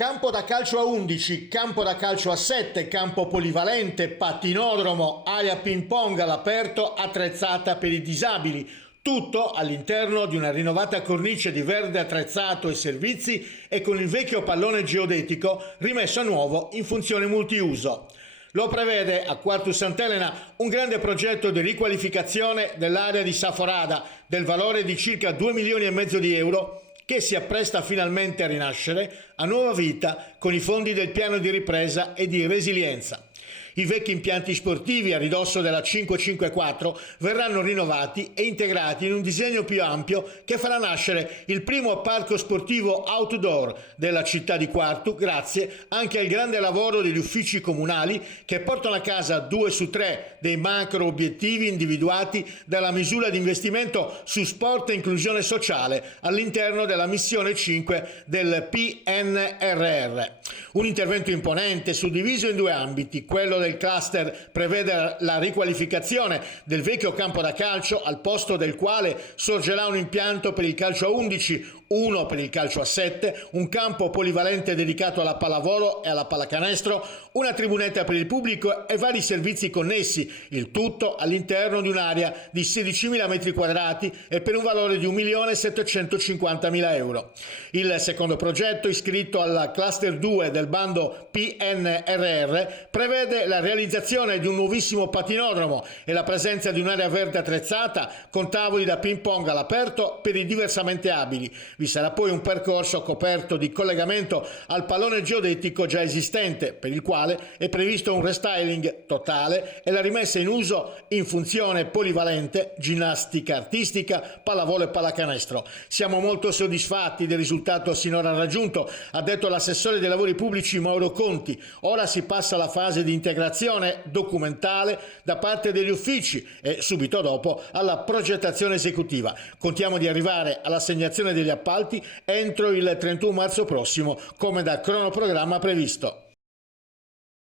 Campo da calcio a 11, campo da calcio a 7, campo polivalente, patinodromo, area ping pong all'aperto attrezzata per i disabili. Tutto all'interno di una rinnovata cornice di verde attrezzato e servizi e con il vecchio pallone geodetico rimesso a nuovo in funzione multiuso. Lo prevede a Quartu Sant'Elena un grande progetto di riqualificazione dell'area di Saforada del valore di circa 2 milioni e mezzo di euro che si appresta finalmente a rinascere a nuova vita con i fondi del piano di ripresa e di resilienza. I vecchi impianti sportivi a ridosso della 554 verranno rinnovati e integrati in un disegno più ampio che farà nascere il primo parco sportivo outdoor della città di Quartu, grazie anche al grande lavoro degli uffici comunali che portano a casa 2 su 3 dei macro obiettivi individuati dalla misura di investimento su sport e inclusione sociale all'interno della missione 5 del PNRR. Un intervento imponente suddiviso in 2 ambiti, quello del cluster prevede la riqualificazione del vecchio campo da calcio al posto del quale sorgerà un impianto per il calcio a 11, uno per il calcio a 7, un campo polivalente dedicato alla pallavolo e alla pallacanestro, una tribunetta per il pubblico e vari servizi connessi, il tutto all'interno di un'area di 16.000 metri quadrati e per un valore di 1.750.000 euro. Il secondo progetto, iscritto alla cluster 2 del bando PNRR, prevede la realizzazione di un nuovissimo patinodromo e la presenza di un'area verde attrezzata con tavoli da ping pong all'aperto per i diversamente abili. Vi sarà poi un percorso coperto di collegamento al pallone geodetico già esistente, per il quale è previsto un restyling totale e la rimessa in uso in funzione polivalente, ginnastica artistica, pallavolo e pallacanestro. Siamo molto soddisfatti del risultato sinora raggiunto, ha detto l'assessore dei lavori pubblici Mauro Conti. Ora si passa alla fase di integrazione documentale da parte degli uffici e subito dopo alla progettazione esecutiva. Contiamo di arrivare all'assegnazione degli appalti entro il 31 marzo prossimo, come da cronoprogramma previsto.